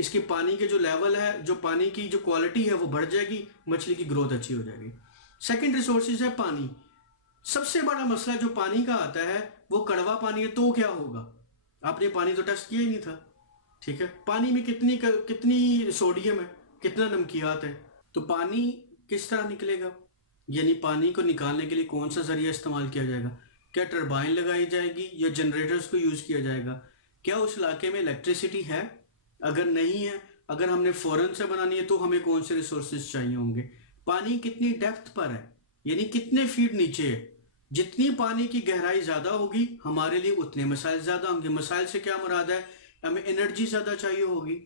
اس کی پانی کے جو لیول ہے, جو پانی کی جو کوالٹی ہے وہ بڑھ جائے گی, مچھلی کی گروتھ اچھی ہو جائے گی. سیکنڈ ریسورسز ہے پانی. سب سے بڑا مسئلہ جو پانی کا آتا ہے وہ کڑوا پانی ہے. تو کیا ہوگا؟ آپ نے پانی تو ٹیسٹ کیا ہی نہیں تھا, ٹھیک ہے. پانی میں کتنی سوڈیم ہے, کتنا نمکیات ہے. تو پانی کس طرح نکلے گا؟ یعنی پانی کو نکالنے کے لیے کون سا ذریعہ استعمال کیا جائے گا؟ کیا ٹربائن لگائی جائے گی یا جنریٹرز کو یوز کیا جائے گا؟ کیا اس علاقے میں الیکٹریسٹی ہے؟ اگر نہیں ہے, اگر ہم نے فورن سے بنانی ہے تو ہمیں کون سے ریسورسز چاہیے ہوں گے؟ پانی کتنی ڈیپتھ پر ہے, یعنی کتنے فیٹ نیچے ہے. جتنی پانی کی گہرائی زیادہ ہوگی ہمارے لیے اتنے مسائل زیادہ ہوں گے. مسائل سے کیا مراد ہے؟ ہمیں انرجی زیادہ چاہیے ہوگی,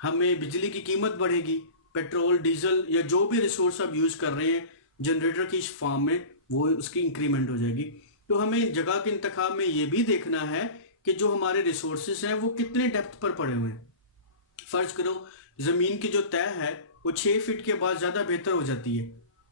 ہمیں بجلی کی قیمت بڑھے گی, پیٹرول ڈیزل یا جو بھی ریسورس آپ یوز کر رہے ہیں جنریٹر کی فارم میں وہ اس کی انکریمنٹ ہو جائے گی. تو ہمیں جگہ کے انتخاب میں یہ بھی دیکھنا ہے کہ جو ہمارے ریسورسز ہیں وہ کتنے ڈیپتھ پر پڑے ہوئے ہیں. فرض کرو زمین کی جو طے ہے وہ 6 فٹ کے بعد زیادہ بہتر ہو جاتی ہے,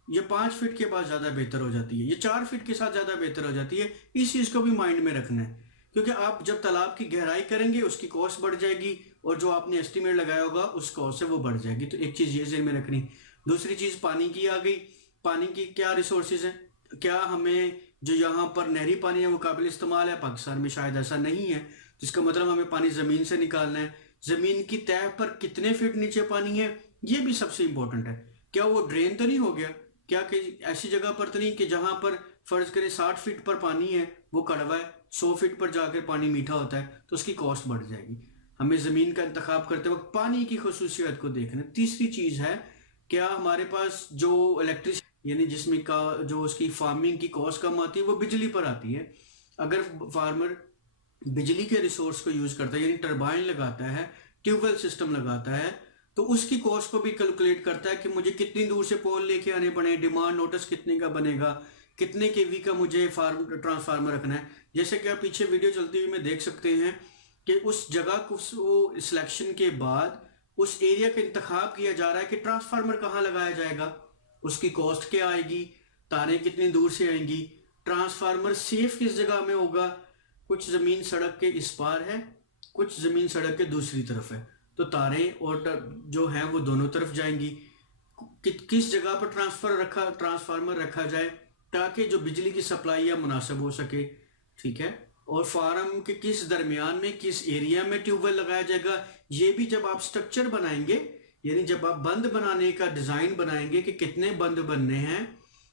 یہ 5 فٹ کے بعد زیادہ بہتر ہو جاتی ہے, یہ 4 فٹ کے ساتھ زیادہ بہتر ہو جاتی ہے. اس چیز کو بھی مائنڈ میں رکھنا ہے, کیونکہ آپ جب تالاب کی گہرائی کریں گے اس کی کاسٹ بڑھ جائے گی اور جو آپ نے ایسٹیمیٹ لگایا ہوگا اس کاسٹ سے وہ بڑھ جائے گی. تو ایک چیز یہ ذہن میں رکھنی. دوسری چیز پانی کی آ گئی. پانی کی کیا ریسورسز ہیں؟ کیا ہمیں جو یہاں پر نہری پانی ہے وہ قابل استعمال ہے؟ پاکستان میں شاید ایسا نہیں ہے, جس کا مطلب ہمیں پانی زمین سے نکالنا ہے. زمین کی تہ پر کتنے فٹ نیچے پانی ہے یہ بھی سب سے امپورٹنٹ ہے. کیا وہ ڈرین تو نہیں ہو گیا؟ کیا کہ ایسی جگہ پر تو نہیں کہ جہاں پر فرض کریں 60 فٹ پر پانی ہے وہ کڑوا ہے, 100 فٹ پر جا کر پانی میٹھا ہوتا ہے, تو اس کی کاسٹ بڑھ جائے گی. ہمیں زمین کا انتخاب کرتے وقت پانی کی خصوصیات کو دیکھنا. تیسری چیز ہے کیا ہمارے پاس جو الیکٹریسٹی یعنی جس میں کا جو اس کی فارمنگ کی کاسٹ کم آتی ہے وہ بجلی پر آتی ہے. اگر فارمر بجلی کے ریسورس کو یوز کرتا ہے یعنی ٹربائن لگاتا ہے, ٹیوب ویل سسٹم لگاتا ہے, تو اس کی کاسٹ کو بھی کیلکولیٹ کرتا ہے کہ مجھے کتنی دور سے پول لے کے آنے پڑے, ڈیمانڈ نوٹس کتنے کا بنے گا, کتنے کے وی کا مجھے ٹرانسفارمر رکھنا ہے. جیسے کہ آپ پیچھے ویڈیو چلتی ہوئی میں دیکھ سکتے ہیں کہ اس جگہ کو سلیکشن کے بعد اس ایریا کا انتخاب کیا جا رہا ہے کہ ٹرانسفارمر کہاں لگایا جائے گا, اس کی کاسٹ کیا آئے گی, تاریں کتنی دور سے آئیں گی, ٹرانسفارمر سیف کس جگہ میں ہوگا. کچھ زمین سڑک کے اس پار ہے, کچھ زمین سڑک کے دوسری طرف ہے, تو تاریں اور جو ہیں وہ دونوں طرف جائیں گی. کس جگہ پر ٹرانسفارمر رکھا جائے تاکہ جو بجلی کی سپلائی ہے مناسب ہو سکے, ٹھیک ہے. اور فارم کے کس درمیان میں کس ایریا میں ٹیوب ویل لگایا جائے گا, یہ بھی جب آپ سٹرکچر بنائیں گے یعنی جب آپ بند بنانے کا ڈیزائن بنائیں گے کہ کتنے بند بننے ہیں,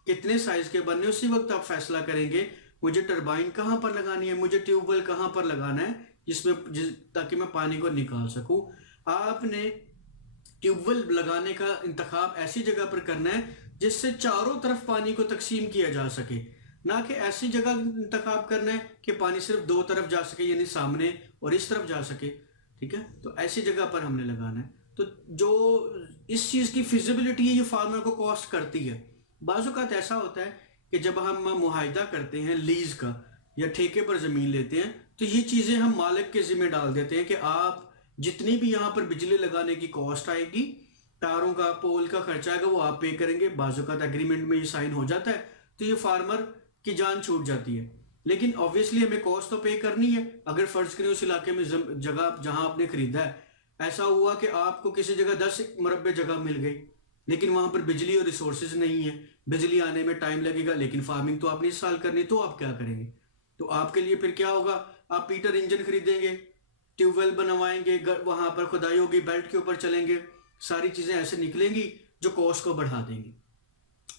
کتنے سائز کے بننے, اسی وقت آپ فیصلہ کریں گے مجھے ٹربائن کہاں پر لگانی ہے, مجھے ٹیوب ویل کہاں پر لگانا ہے جس میں تاکہ میں پانی کو نکال سکوں. آپ نے ٹیوب ویل لگانے کا انتخاب ایسی جگہ پر کرنا ہے جس سے چاروں طرف پانی کو تقسیم کیا جا سکے, نہ کہ ایسی جگہ انتخاب کرنا ہے کہ پانی صرف 2 طرف جا سکے یعنی سامنے اور اس طرف جا سکے, ٹھیک ہے. تو ایسی جگہ پر ہم نے لگانا ہے. تو جو اس چیز کی فیزیبلٹی ہے یہ فارمر کو کاسٹ کرتی ہے. بعض اوقات ایسا ہوتا ہے کہ جب ہم معاہدہ کرتے ہیں لیز کا یا ٹھیکے پر زمین لیتے ہیں تو یہ چیزیں ہم مالک کے ذمہ ڈال دیتے ہیں کہ آپ جتنی بھی یہاں پر بجلی لگانے کی کاسٹ آئے گی, تاروں کا پول کا خرچہ آئے گا وہ آپ پے کریں گے. بعض اوقات ایگریمنٹ میں یہ سائن ہو جاتا ہے تو یہ فارمر کی جان چھوٹ جاتی ہے, لیکن آبویسلی ہمیں کاسٹ تو پے کرنی ہے. اگر فرض کریں اس علاقے میں جگہ جہاں آپ نے خریدا ہے ایسا ہوا کہ آپ کو کسی جگہ 10 مربع جگہ مل گئی لیکن وہاں پر بجلی اور ریسورسز نہیں ہے, بجلی آنے میں ٹائم لگے گا لیکن فارمنگ تو آپ نے اس سال کرنی, تو آپ کیا کریں گے؟ تو آپ کے لیے پھر کیا ہوگا, آپ پیٹر انجن خریدیں گے, ٹیوب ویل بنوائیں گے, وہاں پر کھدائی ہوگی, بیلٹ کے اوپر چلیں گے, ساری چیزیں ایسے نکلیں گی جو کاسٹ کو بڑھا دیں گی.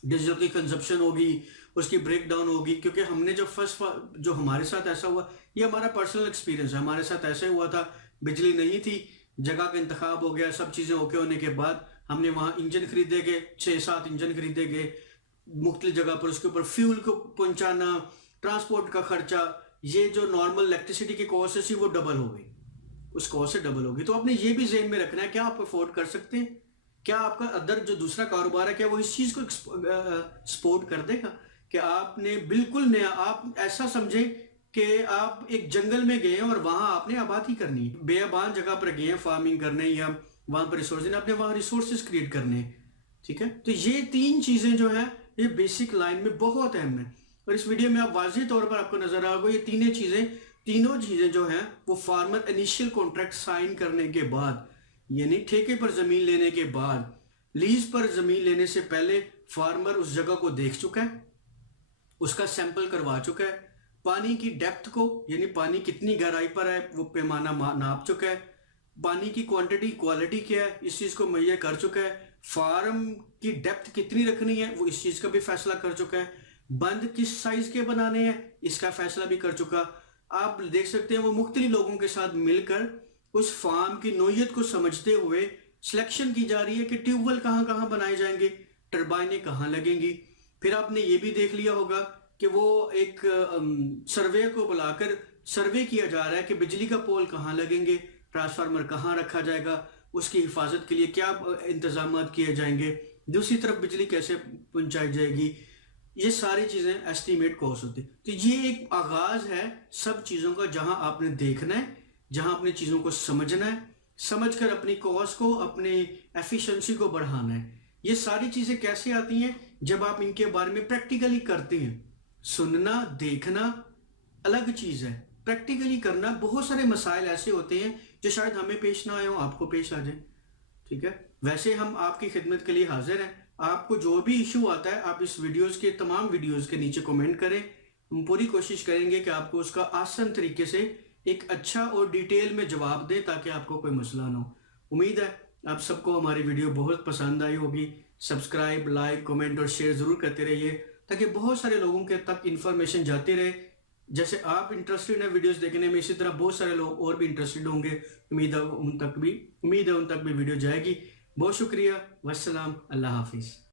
ڈیزل کی کنزپشن ہوگی, اس کی بریک ڈاؤن ہوگی. کیونکہ ہم نے جو ہمارے ساتھ ایسا ہوا, یہ ہمارا پرسنل ایکسپیرینس ہے, ہمارے ساتھ ایسے ہوا تھا, بجلی نہیں تھی, جگہ کا انتخاب ہو گیا, سب چیزیں اوکے ہونے کے بعد ہم نے وہاں انجن خریدے گئے, 6-7 انجن خریدے گئے مختلف جگہ پر, اس کے اوپر فیول کو پہنچانا, ٹرانسپورٹ کا خرچہ, یہ جو نارمل الیکٹریسٹی کی کاسٹ ہے وہ ڈبل ہو گئی, اس کاسٹ سے ڈبل ہوگی. تو آپ نے یہ بھی ذہن میں رکھنا ہے کیا آپ افورڈ کر سکتے ہیں, کیا آپ کا ادر جو دوسرا کاروبار ہے کیا وہ اس چیز کو سپورٹ کر دے گا کہ آپ نے بالکل نیا, آپ ایسا سمجھیں کہ آپ ایک جنگل میں گئے ہیں اور وہاں آپ نے آبادی کرنی ہے, بے آبان جگہ پر گئے ہیں فارمنگ کرنے یا وہاں پر ریسورسز اپنے وہاں ریسورسز کریٹ کرنے ہیں, ٹھیک ہے. تو یہ 3 چیزیں جو ہیں یہ بیسک لائن میں بہت اہم ہیں, اور اس ویڈیو میں آپ واضح طور پر آپ کو نظر آئے گا یہ تینوں چیزیں جو ہیں وہ فارمر انیشیل کانٹریکٹ سائن کرنے کے بعد یعنی ٹھیکے پر زمین لینے کے بعد لیز پر زمین لینے سے پہلے فارمر اس جگہ کو دیکھ چکا ہے, اس کا سیمپل کروا چکا ہے, پانی کی ڈیپتھ کو یعنی پانی کتنی گہرائی پر ہے وہ پیمانہ ناپ چکا ہے, پانی کی کوانٹٹی کوالٹی کیا ہے اس چیز کو مہیا کر چکا ہے, فارم کی ڈیپتھ کتنی رکھنی ہے وہ اس چیز کا بھی فیصلہ کر چکا ہے, بند کس سائز کے بنانے ہیں اس کا فیصلہ بھی کر چکا. آپ دیکھ سکتے ہیں وہ مختلف لوگوں کے ساتھ مل کر اس فارم کی نوعیت کو سمجھتے ہوئے سلیکشن کی جا رہی ہے کہ ٹیوب ویل کہاں کہاں بنائے جائیں گے, ٹربائنیں کہاں لگیں گی. پھر آپ نے یہ بھی دیکھ لیا ہوگا کہ وہ ایک سروے کو بلا کر سروے کیا جا رہا ہے کہ بجلی کا پول کہاں لگیں گے, ٹرانسفارمر کہاں رکھا جائے گا, اس کی حفاظت کے لیے کیا انتظامات کیے جائیں گے, دوسری طرف بجلی کیسے پہنچائی جائے گی. یہ ساری چیزیں ایسٹیمیٹ کاسٹ ہوتی. تو یہ ایک آغاز ہے سب چیزوں کا جہاں آپ نے دیکھنا ہے, جہاں اپنی چیزوں کو سمجھنا ہے, سمجھ کر اپنی کاسٹ کو اپنی ایفیشنسی کو بڑھانا ہے. یہ ساری چیزیں کیسے آتی ہیں جب آپ ان کے بارے میں پریکٹیکلی کرتے ہیں. سننا دیکھنا الگ چیز ہے, پریکٹیکلی کرنا بہت سارے مسائل ایسے ہوتے ہیں جو شاید ہمیں پیش نہ آئے ہوں, آپ کو پیش آ جائیں. ٹھیک ہے, ویسے ہم آپ کی خدمت کے لیے حاضر ہیں. آپ کو جو بھی ایشو آتا ہے آپ اس ویڈیوز کے تمام ویڈیوز کے نیچے کومنٹ کریں, ہم پوری کوشش کریں گے کہ آپ کو اس کا آسان طریقے سے ایک اچھا اور ڈیٹیل میں جواب دیں تاکہ آپ کو کوئی مسئلہ نہ ہو. امید ہے آپ سب کو ہماری ویڈیو بہت پسند آئی ہوگی. سبسکرائب, لائک, کومنٹ اور شیئر ضرور کرتے رہیے تاکہ بہت سارے لوگوں کے تک انفارمیشن جاتی رہے. جیسے آپ انٹرسٹڈ ہیں ویڈیوز دیکھنے میں, اسی طرح بہت سارے لوگ اور بھی انٹرسٹڈ ہوں گے. امید ہے ان تک بھی ویڈیو جائے گی. بہت شکریہ, والسلام, اللہ حافظ.